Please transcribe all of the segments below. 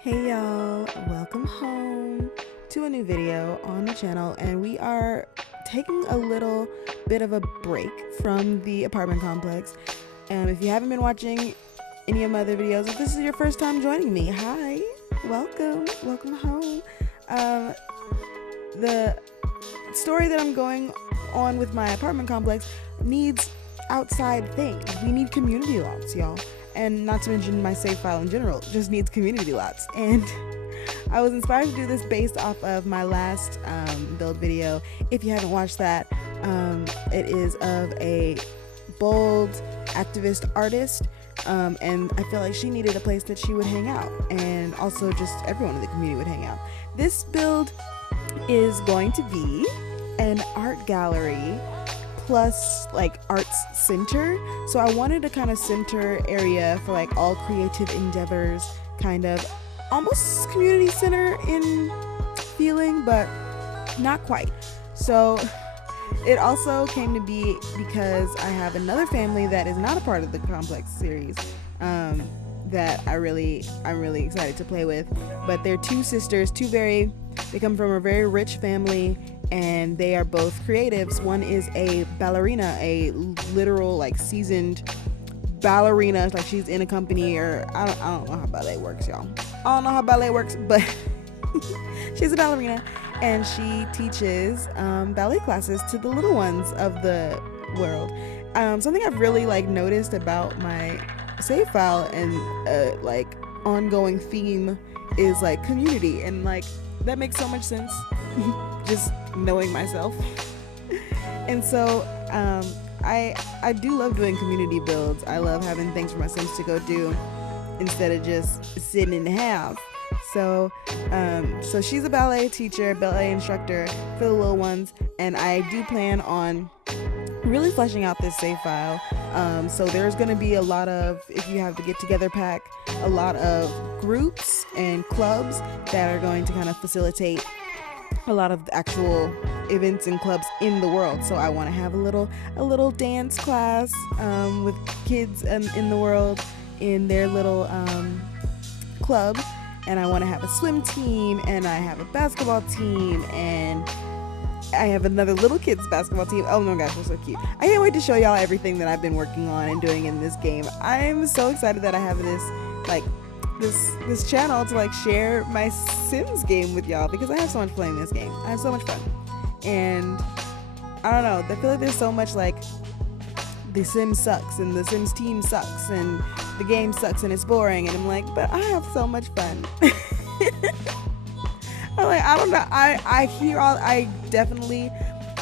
Hey y'all, welcome home to a new video on the channel, and we are taking a little bit of a break from the apartment complex. If you haven't been watching any of my other videos, if this is your first time joining me, hi, welcome home. The story that I'm going on with my apartment complex needs outside things. We need community lots, y'all. And not to mention my save file in general, just needs community lots. And I was inspired to do this based off of my last build video. If you haven't watched that, it is of a bold activist artist, and I feel like she needed a place that she would hang out, and also just everyone in the community would hang out. This build is going to be an art gallery plus like arts center. So I wanted a kind of center area for like all creative endeavors, kind of almost community center in feeling, but not quite. So it also came to be because I have another family that is not a part of the complex series, that I'm really excited to play with. But they're two sisters, they come from a very rich family, and they are both creatives. One is a ballerina, a literal like seasoned ballerina, like she's in a company, or I don't know how ballet works, y'all. I don't know how ballet works, but she's a ballerina, and she teaches ballet classes to the little ones of the world. Something I've really like noticed about my save file and like ongoing theme is like community, and like that makes so much sense just knowing myself. And so I do love doing community builds. I love having things for my Sims to go do instead of just sitting in the house. So she's a ballet teacher, ballet instructor for the little ones, and I do plan on really fleshing out this save file. So there's going to be a lot of, if you have the get together pack, a lot of groups and clubs that are going to kind of facilitate a lot of the actual events and clubs in the world. So I want to have a little dance class with kids in the world in their little club, and I want to have a swim team, and I have a basketball team, and I have another little kids basketball team. Oh my gosh, they're so cute. I can't wait to show y'all everything that I've been working on and doing in this game. I'm so excited that I have this channel to like share my Sims game with y'all, because I have so much playing this game. I have so much fun. And I don't know, I feel like there's so much like the Sims sucks and the Sims team sucks and the game sucks and it's boring, and I'm like, but I have so much fun. I'm like, I don't know, I definitely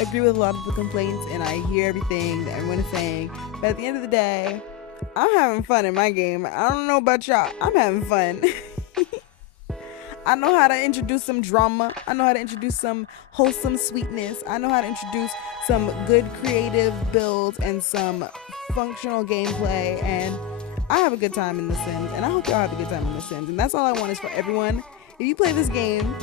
agree with a lot of the complaints, and I hear everything that everyone is saying, but at the end of the day, I'm having fun in my game. I don't know about y'all, I'm having fun. I know how to introduce some drama. I know how to introduce some wholesome sweetness. I know how to introduce some good creative builds and some functional gameplay, and I have a good time in The Sims, and I hope y'all have a good time in The Sims. And that's all I want is for everyone, if you play this game,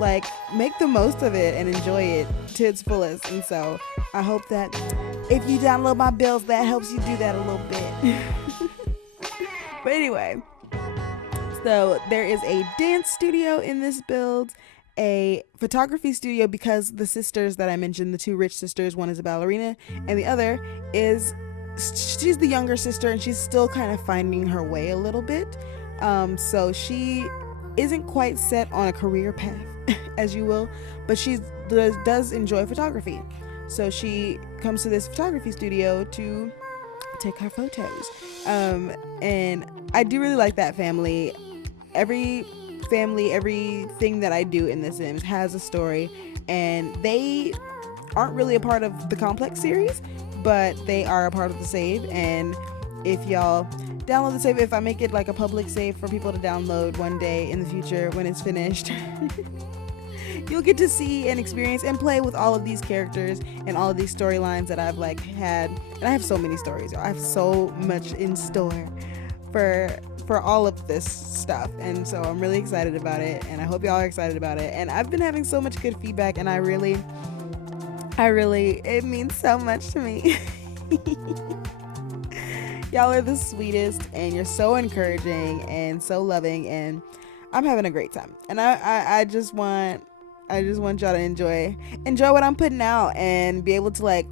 like, make the most of it and enjoy it to its fullest. And so I hope that if you download my builds, that helps you do that a little bit. But anyway, so there is a dance studio in this build, a photography studio, because the sisters that I mentioned, the two rich sisters, one is a ballerina and the other she's the younger sister, and she's still kind of finding her way a little bit. So she isn't quite set on a career path, as you will, but she does enjoy photography. So she comes to this photography studio to take her photos. And I do really like that family. Everything that I do in The Sims has a story, and they aren't really a part of the complex series, but they are a part of the save. And if y'all download the save, if I make it like a public save for people to download one day in the future when it's finished, you'll get to see and experience and play with all of these characters and all of these storylines that I've like had. And I have so many stories, y'all. I have so much in store for all of this stuff, and so I'm really excited about it, and I hope y'all are excited about it. And I've been having so much good feedback, and I really it means so much to me. Y'all are the sweetest, and you're so encouraging and so loving, and I'm having a great time, and I just want y'all to enjoy what I'm putting out and be able to like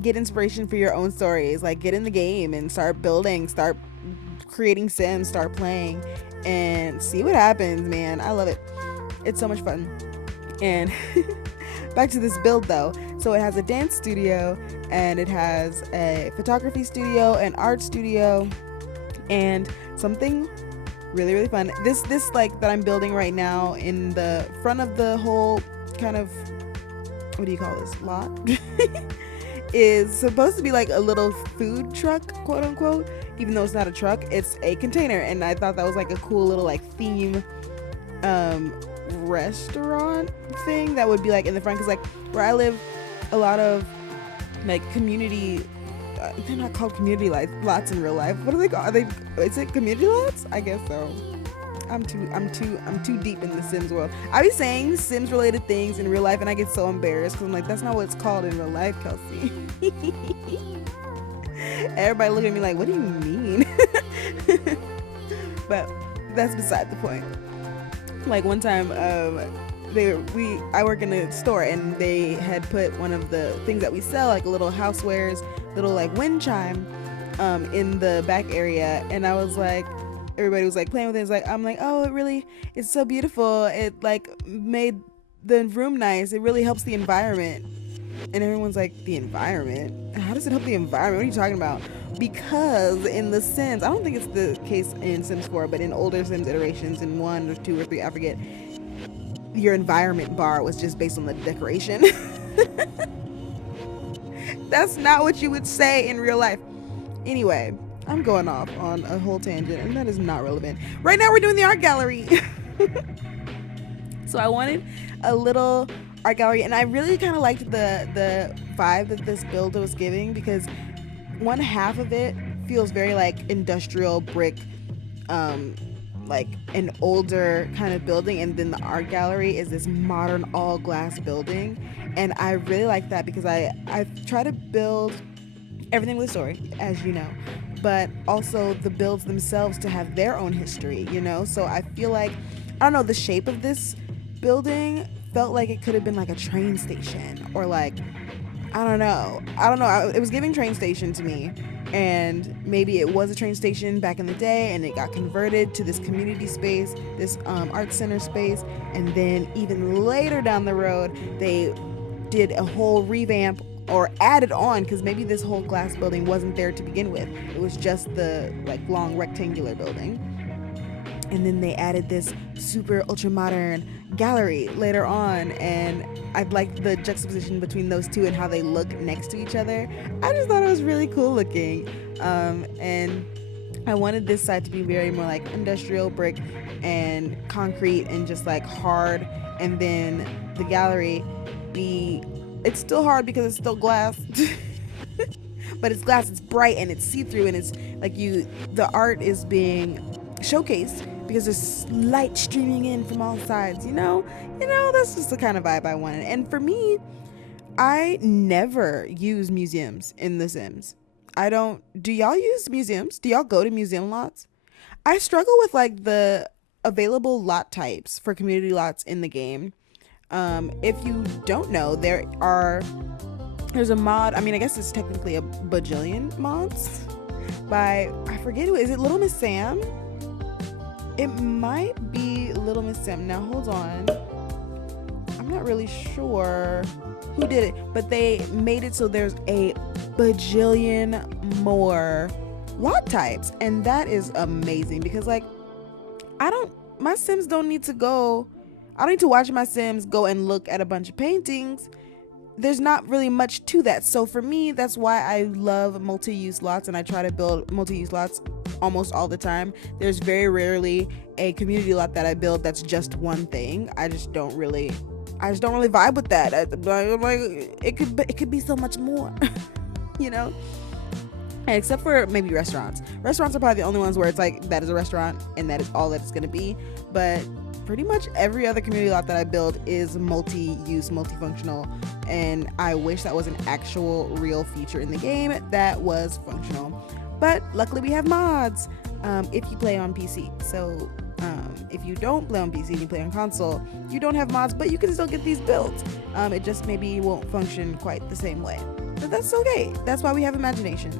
get inspiration for your own stories. Like get in the game and start building, start creating sims, start playing, and see what happens, man. I love it. It's so much fun. And back to this build though. So it has a dance studio, and it has a photography studio, an art studio, and something really, really fun. This like that I'm building right now in the front of the whole kind of, what do you call this, lot? Is supposed to be like a little food truck, quote unquote, even though it's not a truck, it's a container. And I thought that was like a cool little like theme restaurant thing that would be like in the front, because like where I live, a lot of like community they're not called community lots in real life. What are they called? Is it community lots? I guess so. I'm too deep in the Sims world. I be saying Sims related things in real life and I get so embarrassed because I'm like, that's not what it's called in real life, Kelsey. Everybody looking at me like, what do you mean? But that's beside the point. Like one time, I work in a store and they had put one of the things that we sell, like a little housewares, little like wind chime, in the back area, and I was like, everybody was like playing with it. I'm like, oh, it's so beautiful. It like made the room nice. It really helps the environment. And everyone's like, the environment? How does it help the environment? What are you talking about? Because in the Sims, I don't think it's the case in Sims 4, but in older Sims iterations, in 1 or 2 or 3, I forget, your environment bar was just based on the decoration. That's not what you would say in real life. Anyway, I'm going off on a whole tangent, and that is not relevant. Right now, we're doing the art gallery. So I wanted a little art gallery, and I really kind of liked the vibe that this build was giving, because one half of it feels very like industrial brick, like an older kind of building, and then the art gallery is this modern all glass building, and I really like that because I try to build everything with a story, as you know, but also the builds themselves to have their own history, you know. So I feel like, I don't know, the shape of this building felt like it could have been like a train station, or like, I don't know, it was giving train station to me. And maybe it was a train station back in the day and it got converted to this community space, this art center space, and then even later down the road they did a whole revamp or added on, because maybe this whole glass building wasn't there to begin with. It was just the like long rectangular building, and then they added this super ultra modern gallery later on, and I liked the juxtaposition between those two and how they look next to each other. I just thought it was really cool looking, and I wanted this side to be very more like industrial brick and concrete and just like hard, and then the gallery it's still hard because it's still glass. But it's glass, it's bright, and it's see-through, and it's like the art is being showcased because there's light streaming in from all sides, you know, that's just the kind of vibe I wanted. And for me, I never use museums in The Sims. Do y'all use museums? Do y'all go to museum lots? I struggle with like the available lot types for community lots in the game. If you don't know, there's a mod, I mean, I guess it's technically a bajillion mods by, I forget who, is it Little Miss Sam? It might be Little Miss Sam. Now hold on, I'm not really sure who did it, but they made it so there's a bajillion more lot types, and that is amazing, because like my Sims don't need to go, I don't need to watch my Sims go and look at a bunch of paintings. There's not really much to that. So for me, that's why I love multi-use lots, and I try to build multi-use lots almost all the time. There's very rarely a community lot that I build that's just one thing. I just don't really vibe with that. I'm like, it could be so much more, you know? And except for maybe restaurants. Restaurants are probably the only ones where it's like, that is a restaurant and that is all that it's gonna be. But pretty much every other community lot that I build is multi-use, multifunctional, and I wish that was an actual real feature in the game that was functional. But luckily we have mods if you play on PC. So If you don't play on PC and you play on console, you don't have mods, but you can still get these builds. It just maybe won't function quite the same way, but that's okay. That's why we have imagination.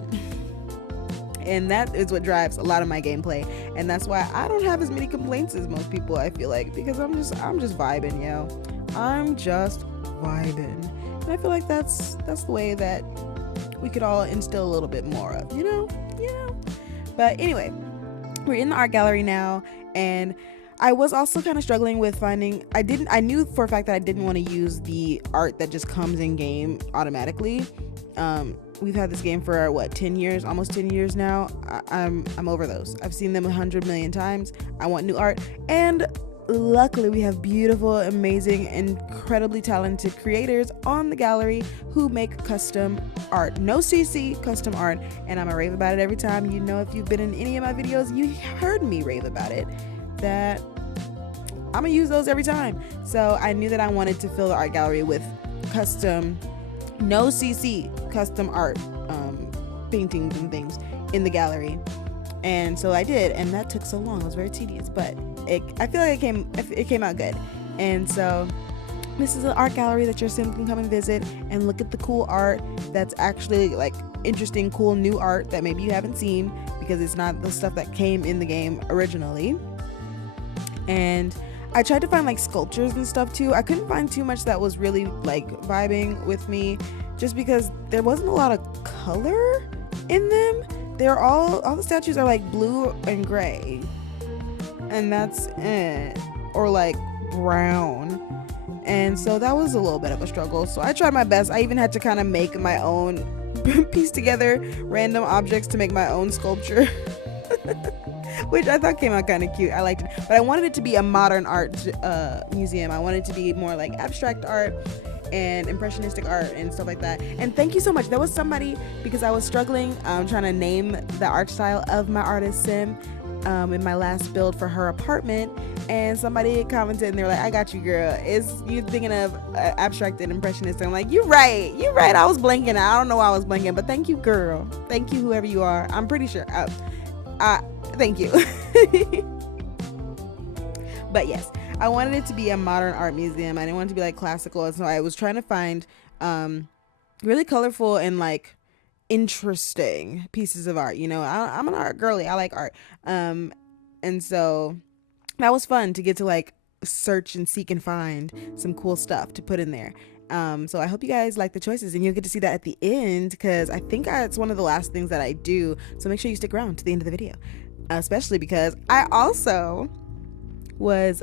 And that is what drives a lot of my gameplay, and that's why I don't have as many complaints as most people, I feel like, because I'm just vibing, yo. I'm just vibing, and I feel like that's the way that we could all instill a little bit more of, you know. But anyway, we're in the art gallery now, and I was also kind of struggling with finding. I knew for a fact that I didn't want to use the art that just comes in game automatically. We've had this game for what, 10 years, almost 10 years now. I'm over those. I've seen them 100 million times. I want new art, and luckily we have beautiful, amazing, incredibly talented creators on the gallery who make custom art. No CC, custom art, and I'm a rave about it every time. You know, if you've been in any of my videos, you heard me rave about it, that I'm gonna use those every time. So I knew that I wanted to fill the art gallery with custom, no CC, custom art, paintings and things in the gallery. And so I did, and that took so long. It was very tedious, but I feel like it came out good. And so this is an art gallery that your sim can come and visit and look at the cool art that's actually like interesting, cool new art that maybe you haven't seen, because it's not the stuff that came in the game originally. And I tried to find like sculptures and stuff too. I couldn't find too much that was really like vibing with me, just because there wasn't a lot of color in them. They're all the statues are like blue and gray, and that's it, or like brown. And so that was a little bit of a struggle. So I tried my best. I even had to kind of make my own, piece together random objects to make my own sculpture, which I thought came out kind of cute. I liked it, but I wanted it to be a modern art museum. I wanted it to be more like abstract art and impressionistic art and stuff like that. And thank you so much. There was somebody, because I was struggling trying to name the art style of my artist sim in my last build for her apartment, and somebody commented and they were like, I got you, girl, is you thinking of abstract and impressionist? I'm like, you're right, I was blanking. I don't know why I was blanking, but thank you, girl. Thank you, whoever you are. I'm pretty sure thank you. But yes, I wanted it to be a modern art museum. I didn't want it to be like classical, and so I was trying to find really colorful and like interesting pieces of art. You know, I'm an art girly. I like art, and so that was fun to get to like search and seek and find some cool stuff to put in there. So I hope you guys like the choices, and you'll get to see that at the end, because I think it's one of the last things that I do. So make sure you stick around to the end of the video, especially because I also was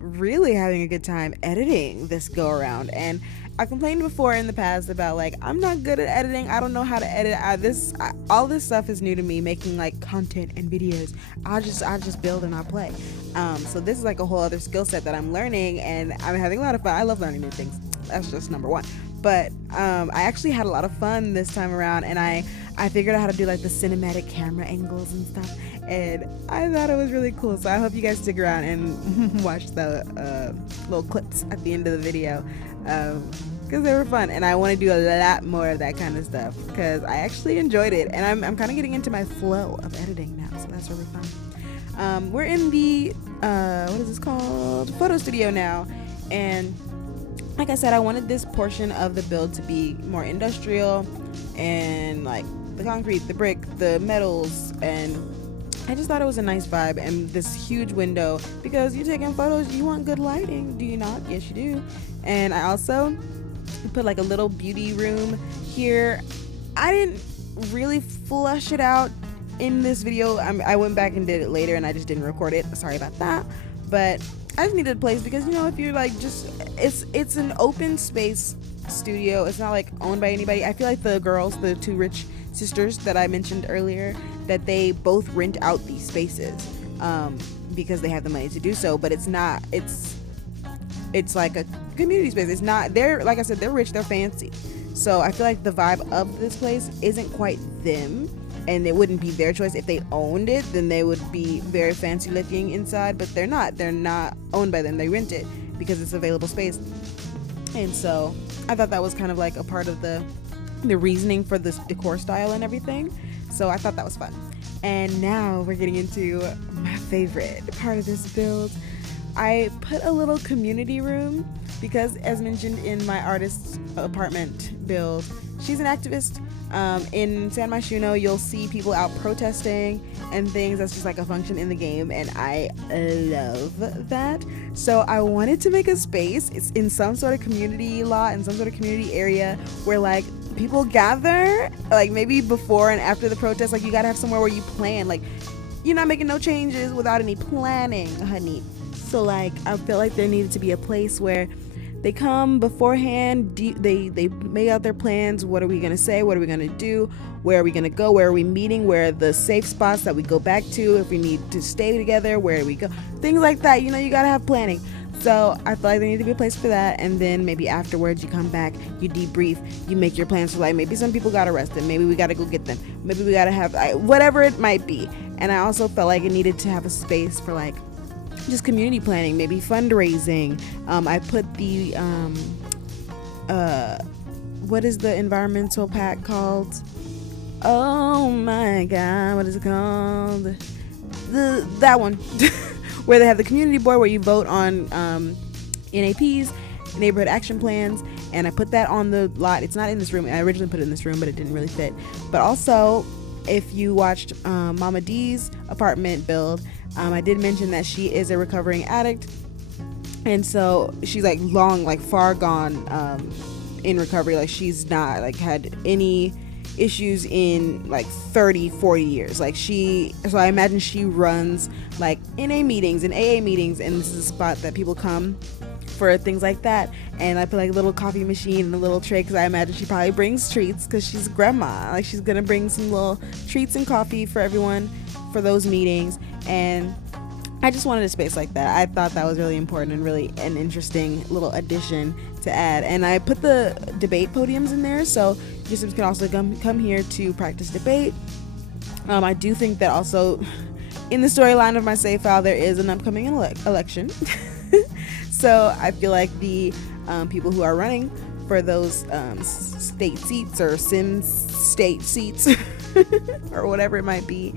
really having a good time editing this go around. And I complained before in the past about like, I'm not good at editing. I don't know how to edit. All this stuff is new to me, making like content and videos. I just build and I play. So this is like a whole other skill set that I'm learning, and I'm having a lot of fun. I love learning new things. That's just number one. But I actually had a lot of fun this time around, and I figured out how to do like the cinematic camera angles and stuff, and I thought it was really cool. So I hope you guys stick around and watch the little clips at the end of the video, because they were fun, and I want to do a lot more of that kind of stuff because I actually enjoyed it, and I'm kind of getting into my flow of editing now, so that's really fun. We're in the what is this called, photo studio now, and like I said, I wanted this portion of the build to be more industrial, and like the concrete, the brick, the metals, and I just thought it was a nice vibe. And this huge window, because you're taking photos, you want good lighting, do you not? Yes, you do. And I also put like a little beauty room here. I didn't really flush it out in this video. I went back and did it later, and I just didn't record it. Sorry about that. But I just needed a place, because you know, if you're like it's an open space studio. It's not like owned by anybody. I feel like the girls, the two rich sisters that I mentioned earlier, that they both rent out these spaces because they have the money to do so. But it's not. It's like a community space. It's not. They're, like I said, they're rich. They're fancy. So I feel like the vibe of this place isn't quite them. And it wouldn't be their choice. If they owned it, then they would be very fancy looking inside, but they're not owned by them. They rent it because it's available space. And so I thought that was kind of like a part of the reasoning for this decor style and everything. So I thought that was fun. And now we're getting into my favorite part of this build. I put a little community room because, as mentioned in my artist's apartment build, she's an activist. In San Myshuno, you'll see people out protesting and things. That's just like a function in the game, and I love that. So I wanted to make a space. It's in some sort of community lot, in some sort of community area where like people gather, like maybe before and after the protest. Like you gotta have somewhere where you plan. Like you're not making no changes without any planning, honey. So like I felt like there needed to be a place where they come beforehand, they make out their plans. What are we going to say? What are we going to do? Where are we going to go? Where are we meeting? Where are the safe spots that we go back to? If we need to stay together, where do we go? Things like that. You know, you got to have planning. So I feel like there needs to be a place for that. And then maybe afterwards you come back, you debrief, you make your plans for like maybe some people got arrested. Maybe we got to go get them. Maybe we got to have whatever it might be. And I also felt like it needed to have a space for like just community planning, maybe fundraising. I put the what is the environmental pack called? Oh my god, what is it called? That one where they have the community board where you vote on NAPs, neighborhood action plans, and I put that on the lot. It's not in this room. I originally put it in this room, but it didn't really fit. But also, if you watched Mama D's apartment build, I did mention that she is a recovering addict, and so she's like far gone in recovery. Like she's not like had any issues in like 30-40 years. So I imagine she runs like NA meetings and AA meetings, and this is a spot that people come for things like that. And I put like a little coffee machine and a little tray because I imagine she probably brings treats because she's grandma. Like she's gonna bring some little treats and coffee for everyone for those meetings. And I just wanted a space like that. I thought that was really important and really an interesting little addition to add. And I put the debate podiums in there, so participants can also come here to practice debate. I do think that also in the storyline of my save file there is an upcoming election. So I feel like the people who are running for those state seats or sim state seats or whatever it might be,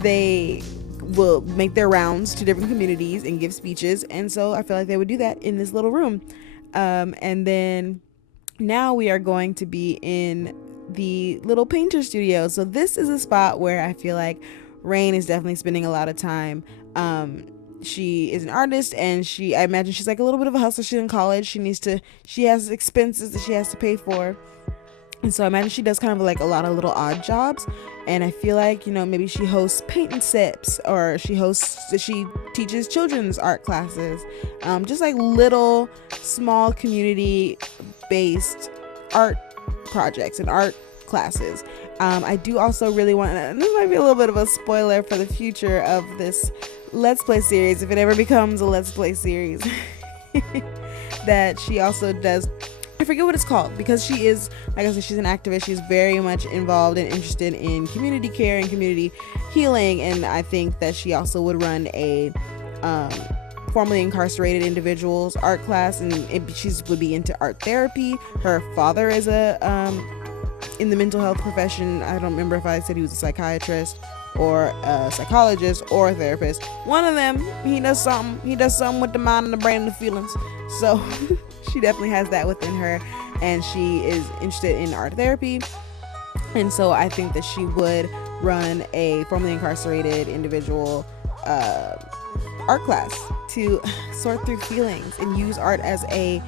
they will make their rounds to different communities and give speeches, and so I feel like they would do that in this little room. And then now we are going to be in the little painter studio. So this is a spot where I feel like Rain is definitely spending a lot of time. She is an artist, and I imagine she's like a little bit of a hustler. She's in college. She has expenses that she has to pay for. And so I imagine she does kind of like a lot of little odd jobs. And I feel like, you know, maybe she hosts paint and sips, or she teaches children's art classes. Just like little small community based art projects and art classes. I do also really want, and this might be a little bit of a spoiler for the future of this Let's Play series, if it ever becomes a Let's Play series, that she also does, I forget what it's called, because she is, like I said, she's an activist. She's very much involved and interested in community care and community healing, and I think that she also would run a formerly incarcerated individuals art class, and she would be into art therapy. Her father is in the mental health profession. I don't remember if I said he was a psychiatrist or a psychologist or a therapist. One of them, he does something with the mind and the brain and the feelings. So she definitely has that within her, and she is interested in art therapy. And so I think that she would run a formerly incarcerated individual art class to sort through feelings and use art as a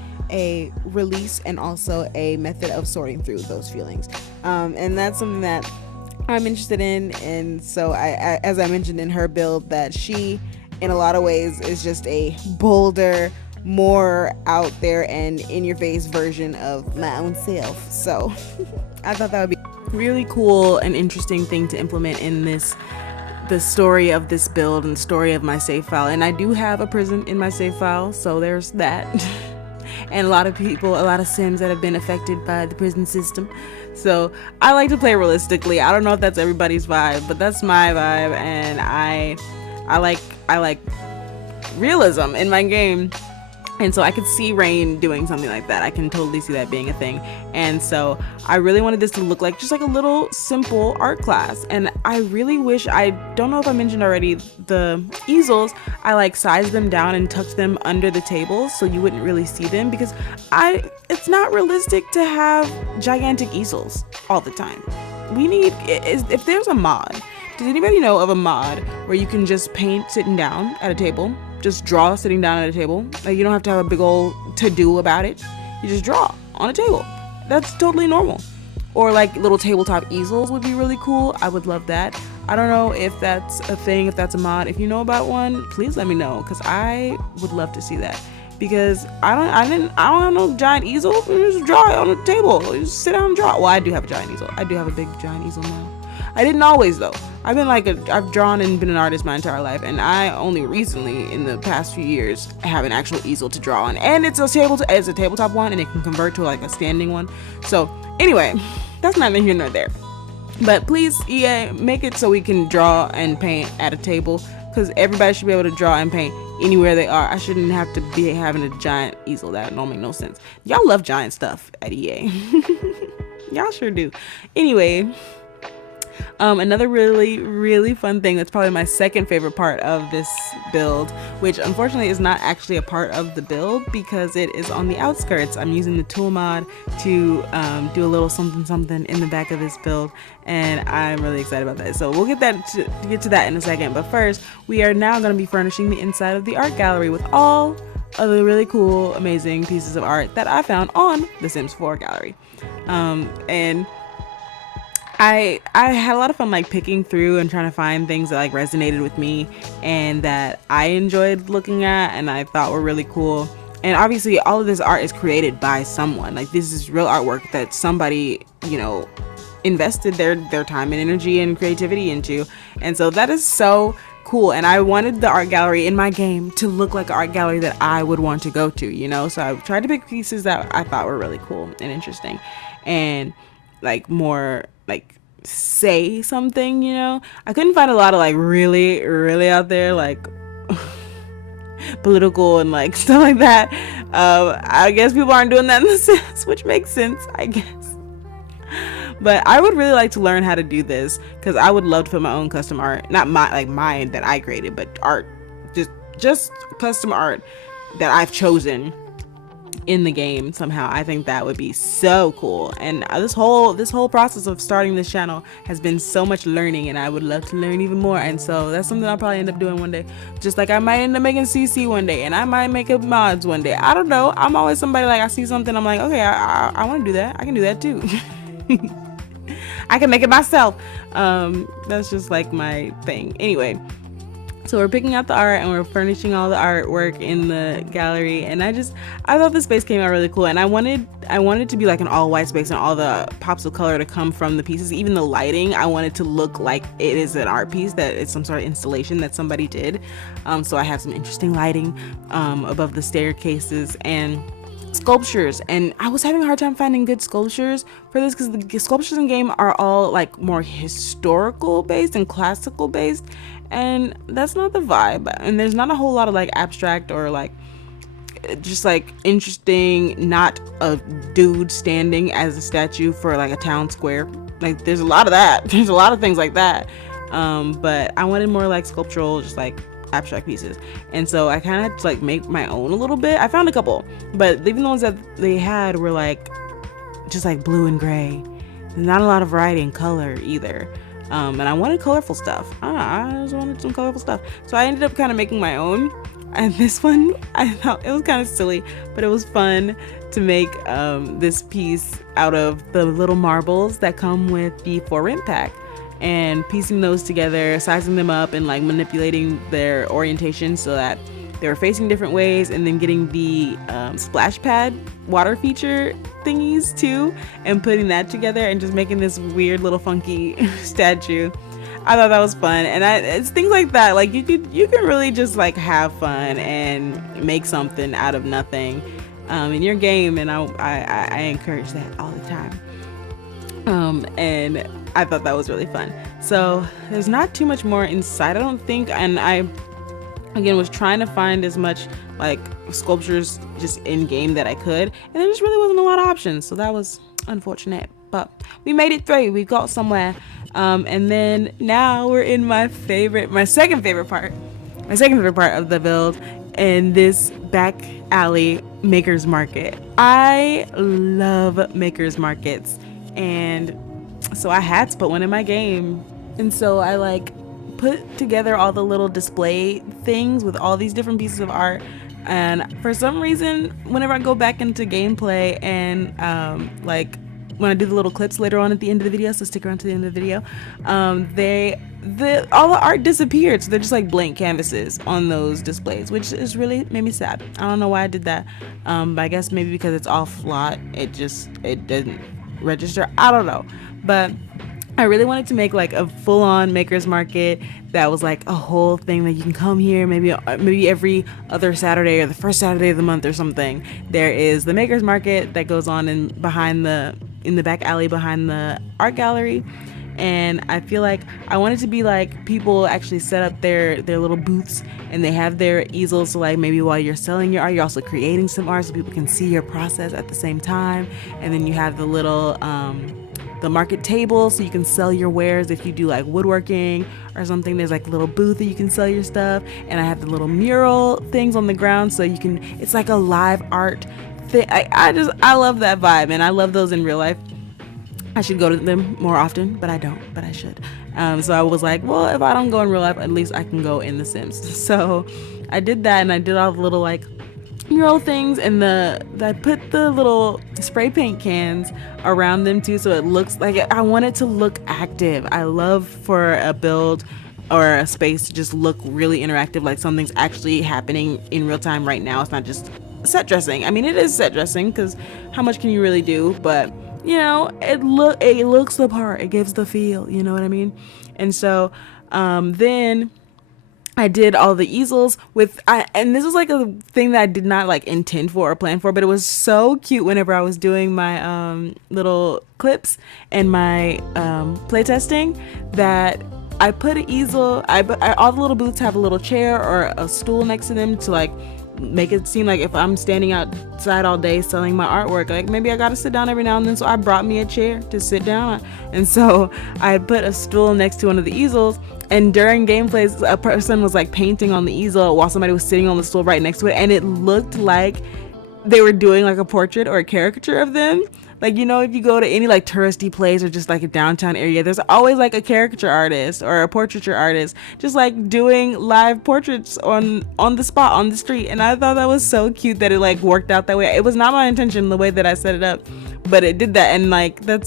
release and also a method of sorting through those feelings. And that's something that I'm interested in. And so I, as I mentioned in her build, that she in a lot of ways is just a bolder, more out there and in your face version of my own self. So I thought that would be really cool and interesting thing to implement in the story of this build and story of my save file. And I do have a prison in my save file, so there's that. And a lot of sims that have been affected by the prison system. So I like to play realistically. I don't know if that's everybody's vibe, but that's my vibe, and I like realism in my game. And so I could see Rain doing something like that. I can totally see that being a thing. And so I really wanted this to look like just like a little simple art class. And I really wish, I don't know if I mentioned already, the easels, I like sized them down and tucked them under the tables so you wouldn't really see them, because it's not realistic to have gigantic easels all the time. We need, if there's a mod, does anybody know of a mod where you can just paint sitting down at a table? Just draw sitting down at a table. Like, you don't have to have a big old to-do about it. You just draw on a table. That's totally normal. Or like little tabletop easels would be really cool. I would love that. I don't know if that's a thing, if that's a mod. If you know about one, please let me know, because I would love to see that. Because I don't have no giant easel. You just draw it on the table. You just sit down and draw. Well, I do have a giant easel. I do have a big giant easel now. I didn't always though. I've drawn and been an artist my entire life, and I only recently, in the past few years, have an actual easel to draw on, and it's a tabletop one, and it can convert to like a standing one. So anyway, that's neither here nor there. But please, EA, make it so we can draw and paint at a table, because everybody should be able to draw and paint anywhere they are. I shouldn't have to be having a giant easel. That don't make no sense. Y'all love giant stuff at EA. Y'all sure do. Anyway. Another really, really fun thing that's probably my second favorite part of this build, which unfortunately is not actually a part of the build because it is on the outskirts. I'm using the tool mod to do a little something in the back of this build, and I'm really excited about that. So we'll get to that in a second. But first, we are now going to be furnishing the inside of the art gallery with all of the really cool, amazing pieces of art that I found on the Sims 4 gallery. And I had a lot of fun like picking through and trying to find things that like resonated with me and that I enjoyed looking at and I thought were really cool. And obviously all of this art is created by someone. Like, this is real artwork that somebody, invested their time and energy and creativity into. And so that is so cool. And I wanted the art gallery in my game to look like an art gallery that I would want to go to, So I tried to pick pieces that I thought were really cool and interesting and like more like say something, I couldn't find a lot of like really, really out there like political and like stuff like that. I guess people aren't doing that in the Sims, which makes sense, I guess. But I would really like to learn how to do this because I would love to put my own custom art, not mine that I created, but art, just custom art that I've chosen in the game somehow. I think that would be so cool. And this whole process of starting this channel has been so much learning, and I would love to learn even more. And so that's something I'll probably end up doing one day. Just like I might end up making CC one day, and I might make up mods one day. I don't know. I'm always somebody like I see something, I'm like, okay, I want to do that. I can do that too. I can make it myself. That's just like my thing. Anyway. So we're picking out the art and we're furnishing all the artwork in the gallery, and I thought the space came out really cool, and I wanted it to be like an all white space and all the pops of color to come from the pieces. Even the lighting, I wanted to look like it is an art piece, that it's some sort of installation that somebody did. So I have some interesting lighting above the staircases and sculptures, and I was having a hard time finding good sculptures for this because the sculptures in game are all like more historical based and classical based, and that's not the vibe. And there's not a whole lot of like abstract or like just like interesting, not a dude standing as a statue for like a town square. Like, there's a lot of that. There's a lot of things like that, but I wanted more like sculptural, just like abstract pieces. And so I kind of had to like make my own a little bit. I found a couple, but even the ones that they had were like just like blue and gray. There's not a lot of variety in color either. And I wanted colorful stuff. I just wanted some colorful stuff. So I ended up kind of making my own. And this one, I thought it was kind of silly, but it was fun to make this piece out of the little marbles that come with the For Rent pack, and piecing those together, sizing them up, and like manipulating their orientation so that they were facing different ways, and then getting the splash pad water feature thingies too, and putting that together and just making this weird little funky statue. I thought that was fun, and it's things like that. Like you can really just like have fun and make something out of nothing in your game, and I encourage that all the time. And I thought that was really fun. So there's not too much more inside, I don't think, and I again, was trying to find as much like sculptures just in game that I could, and there just really wasn't a lot of options, so that was unfortunate, but we made it through. We got somewhere. And then now we're in my second favorite part of the build, in this back alley makers market. I love makers markets, and so I had to put one in my game. And so I like put together all the little display things with all these different pieces of art. And for some reason, whenever I go back into gameplay and like when I do the little clips later on at the end of the video, so stick around to the end of the video, all the art disappeared. So they're just like blank canvases on those displays, which is really made me sad. I don't know why I did that, but I guess maybe because it's off lot, it didn't register. I don't know, but I really wanted to make like a full-on makers market that was like a whole thing that you can come here maybe every other Saturday or the first Saturday of the month or something. There is the makers market that goes on in the back alley behind the art gallery, and I feel like I wanted to be like people actually set up their little booths and they have their easels, so like maybe while you're selling your art, you're also creating some art so people can see your process at the same time. And then you have the little the market table so you can sell your wares. If you do like woodworking or something, there's like a little booth that you can sell your stuff. And I have the little mural things on the ground so you can, it's like a live art thing. I love that vibe, and I love those in real life. I should go to them more often, but I don't, but I should. So I was like, well, if I don't go in real life, at least I can go in The Sims. So I did that, and I did all the little like mural things, and I put the little spray paint cans around them too, so it looks like I want it to look active. I love for a build or a space to just look really interactive, like something's actually happening in real time right now. It's not just set dressing. I mean, it is set dressing because how much can you really do? But you know, it looks the part. It gives the feel. You know what I mean? And so then I did all the easels and this was like a thing that I did not like intend for or plan for, but it was so cute whenever I was doing my little clips and my playtesting that I put an easel. All the little booths have a little chair or a stool next to them to like make it seem like if I'm standing outside all day selling my artwork, like maybe I gotta sit down every now and then. So I brought me a chair to sit down on, and so I put a stool next to one of the easels. And during gameplays, a person was like painting on the easel while somebody was sitting on the stool right next to it, and it looked like they were doing like a portrait or a caricature of them. Like, you know, if you go to any like touristy place or just like a downtown area, there's always like a caricature artist or a portraiture artist just like doing live portraits on the spot on the street. And I thought that was so cute that it like worked out that way. It was not my intention the way that I set it up, but it did that. And like that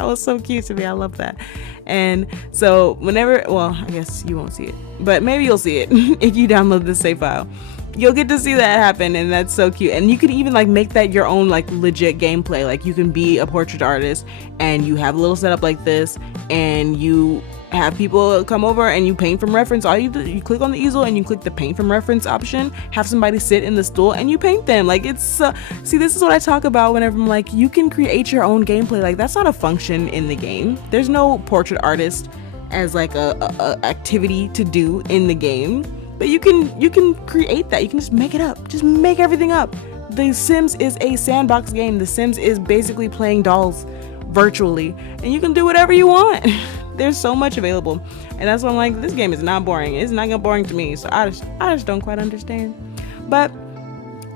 was so cute to me. I love that. And so I guess you won't see it, but maybe you'll see it if you download this save file. You'll get to see that happen, and that's so cute. And you can even like make that your own like legit gameplay. Like you can be a portrait artist and you have a little setup like this, and you have people come over and you paint from reference. All you do, you click on the easel and you click the paint from reference option, have somebody sit in the stool and you paint them. Like it's see, this is what I talk about whenever I'm like, you can create your own gameplay. Like that's not a function in the game. There's no portrait artist as like a activity to do in the game. But you can create that. You can just make it up. Just make everything up. The Sims is a sandbox game. The Sims is basically playing dolls virtually, and you can do whatever you want. There's so much available, and that's why I'm like, this game is not boring. It's not gonna boring to me. So I just don't quite understand. But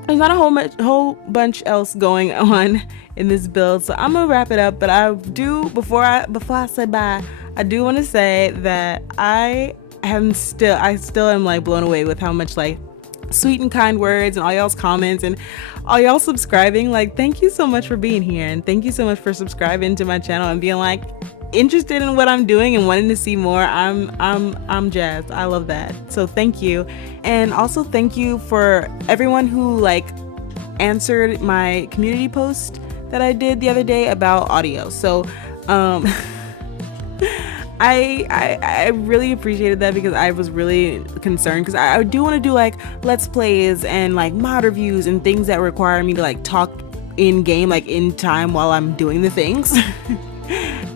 there's not a whole bunch else going on in this build, so I'm gonna wrap it up. But I do before I say bye, I do want to say that I still am like blown away with how much like sweet and kind words and all y'all's comments and all y'all subscribing. Like, thank you so much for being here, and thank you so much for subscribing to my channel and being like interested in what I'm doing and wanting to see more. I'm jazzed. I love that. So thank you. And also thank you for everyone who like answered my community post that I did the other day about audio. So I really appreciated that, because I was really concerned, because I do want to do like let's plays and like mod reviews and things that require me to like talk in game, like in time while I'm doing the things.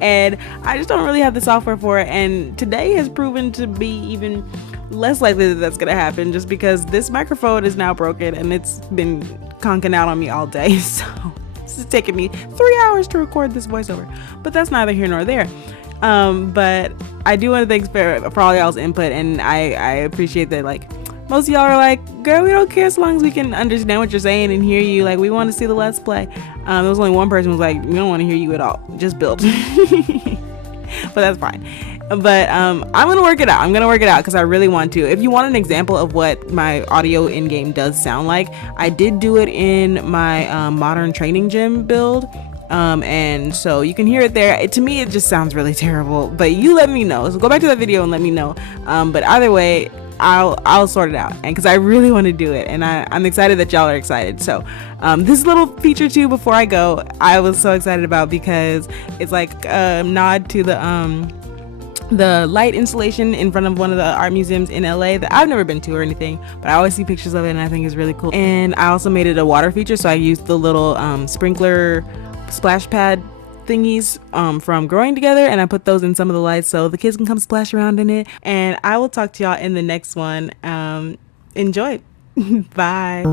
And I just don't really have the software for it, and today has proven to be even less likely that that's gonna happen, just because this microphone is now broken and it's been conking out on me all day. So this is taking me 3 hours to record this voiceover, but that's neither here nor there. But I do want to thank for all y'all's input, and I appreciate that. Like, most of y'all are like, girl, we don't care as long as we can understand what you're saying and hear you. Like, we want to see the Let's Play. There was only one person who was like, we don't want to hear you at all, just build. But that's fine. But I'm gonna work it out. Because I really want to. If you want an example of what my audio in game does sound like, I did do it in my modern training gym build. And so you can hear it there. To me, it just sounds really terrible, but you let me know. So go back to that video and let me know. But either way, I'll sort it out, and because I really want to do it, and I'm excited that y'all are excited. So this little feature too, before I go, I was so excited about, because it's like a nod to the light installation in front of one of the art museums in LA that I've never been to or anything, but I always see pictures of it and I think it's really cool. And I also made it a water feature, so I used the little sprinkler splash pad thingies from Growing Together, and I put those in some of the lights so the kids can come splash around in it. And I will talk to y'all in the next one. Enjoy. Bye.